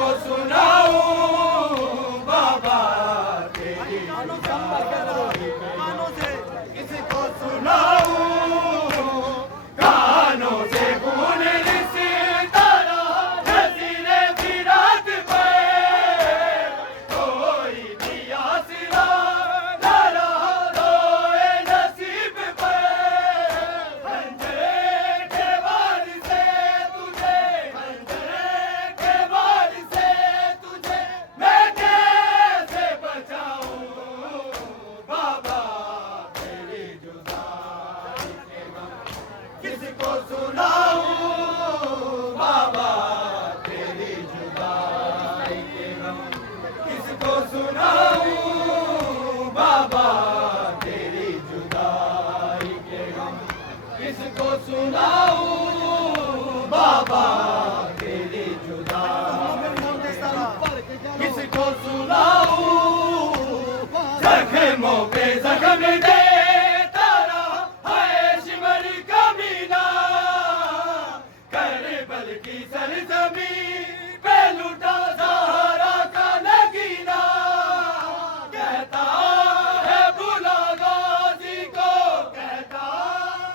किसको सुनाऊं बाबा तेरी किसको सुनाऊं कानों से गुन इस तरह नज़ीरे फिराक पे कोई भी आसरा न रहा रोए नसीब पे खंजरे के वार से तुझे खंजरे के वार से तुझे मैं कैसे बचाऊं बाबा तेरी जुदाई के गम किसको सुनाऊं बाबा तेरी जुदाई के गम किसको सुनाऊं बाबा तेरी जुदाई के गम किसको सुनाऊं बाबा तेरी जुदाई किसको सुनाऊं जख्मों पे जख्म देता रहा है शिमर का मीना करबल की सरजमीं पे लुटा ज़हरा का नगीना कहता है बुला गाजी को कहता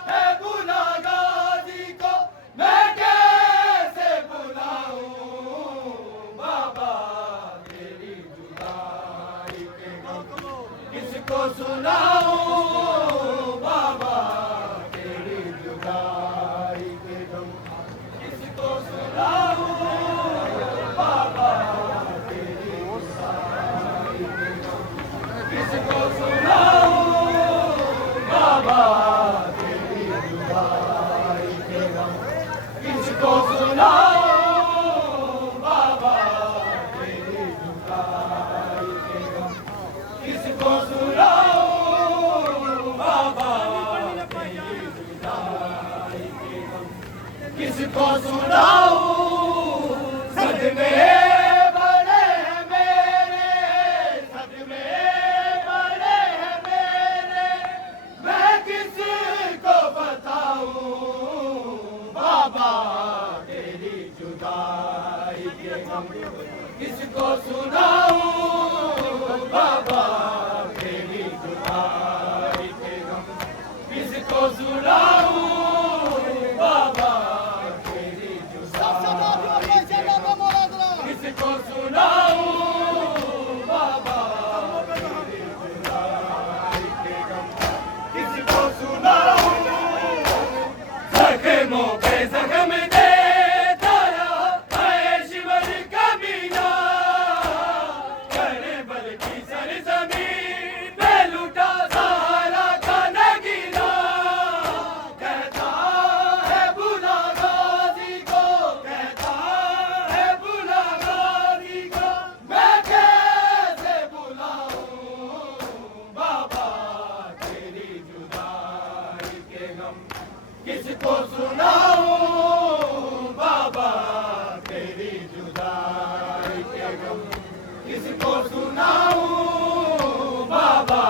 है बुला गाजी को मैं कैसे बुलाऊं बाबा तेरी जुदाई के गम किसको सुनाऊं बाबा तेरी जुदाई के गम किसको सुनाऊं बाबा तेरी जुदाई के गम किसको सुनाऊं बाबा तेरी जुदाई के गम किसको सुनाऊं बाबा तेरी जुदाई के गम किसको सुनाऊं बाबा तेरी जुदाई के गम किसको सुनाऊं सदमे बड़े हैं मेरे सदमे बड़े हैं मेरे मैं किसको बताऊं बाबा तेरी जुदाई के गम किसको सुनाऊं बाबा तेरी जुदाई के गम किसको सुनाऊं बाबा तेरी जुदाई के गम किसको सुनाऊं बाबा तेरी जुदाई के गम किसको सुनाऊं जख्मों पे जख्म देता रहा है शिमर का मीना करबल की सरजमीं पे लुटा ज़हरा का नगीना कहता है बुला गाजी को कहता है बुला गाजी को मैं कैसे बुलाऊं बाबा तेरी जुदाई के गम किसको सुनाऊं बाबा तेरी जुदाई के गम किसको सुनाऊं बाबा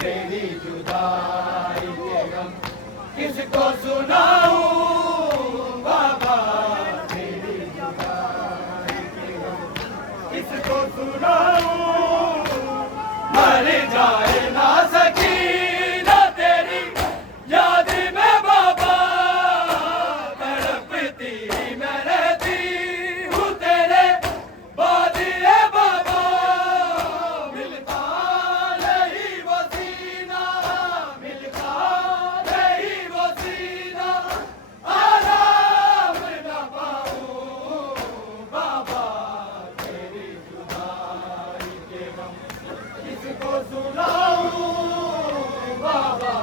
तेरी जुदाई के गम किसको सुनाऊं बाबा तेरी जुदाई के गम किसको सुनाऊं मर जाए ना सकीना तेरी याद में बाबा तड़पती मैं रहती हूँ तेरे बाद ये बाबा मिलता नहीं वो सीना मिलता नहीं वो सीना आराम न पाऊं बाबा तेरी जुदाई के गम किसको सुनाऊं बाबा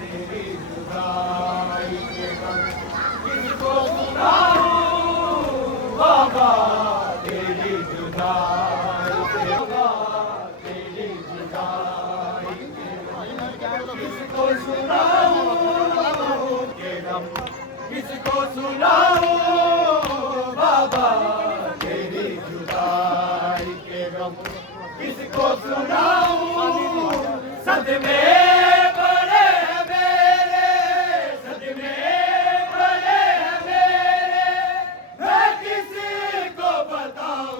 तेरी जुदाई के गम किसको सुनाऊं बाबा तेरी जुदाई के गम तेरी जुदाई के गम किसको सुनाऊं के गम किसको सुनाऊं बाबा तेरी जुदाई के गम किसको सुनाऊं सदमे बड़े हैं मेरे सदमे बड़े हैं मेरे मैं किसी को बताऊं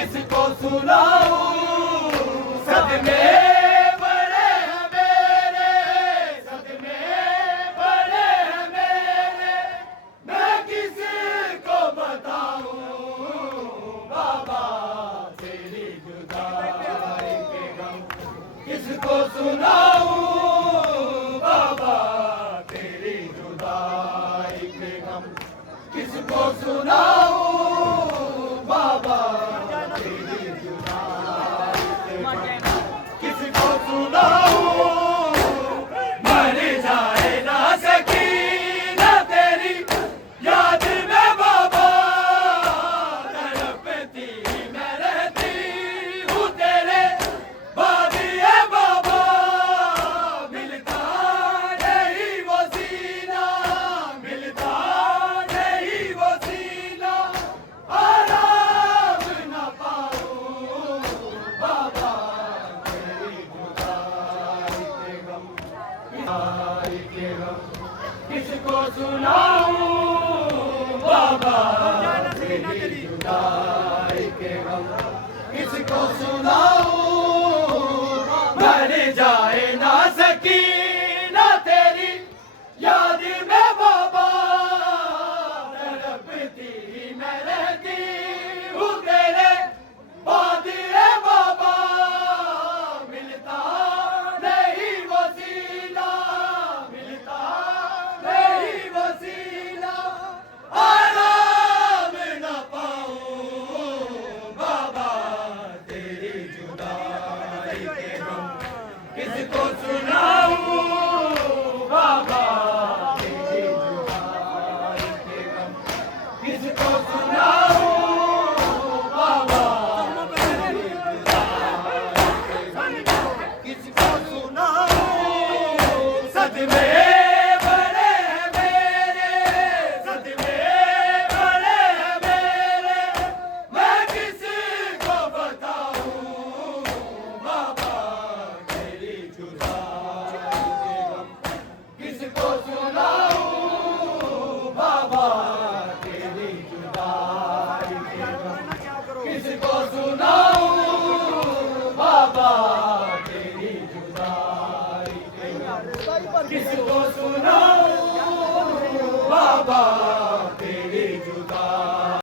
किसको सुनाऊं, सदमे बड़े हैं मेरे, सदमे बड़े हैं मेरे, मैं किसको बताऊं बाबा तेरी जुदाई के गम, किसको सुनाऊं बाबा तेरी जुदाई के गम, किसको सुनाऊं बाबा तेरी जुदाई के गम, किसको सुनाऊं, मर जाए ना सकीना तेरी याद में बाबा, तड़पती मैं रहती हूँ तेरे बाद ये बाबा, मिलता नहीं वो सीना, मिलता नहीं वो सीना, आराम न पाऊं बाबा तेरी जुदाई के गम, जुदाई के गम, किसको सुनाऊं बाबा तेरी जुदाई के गम, किसको सुनाऊं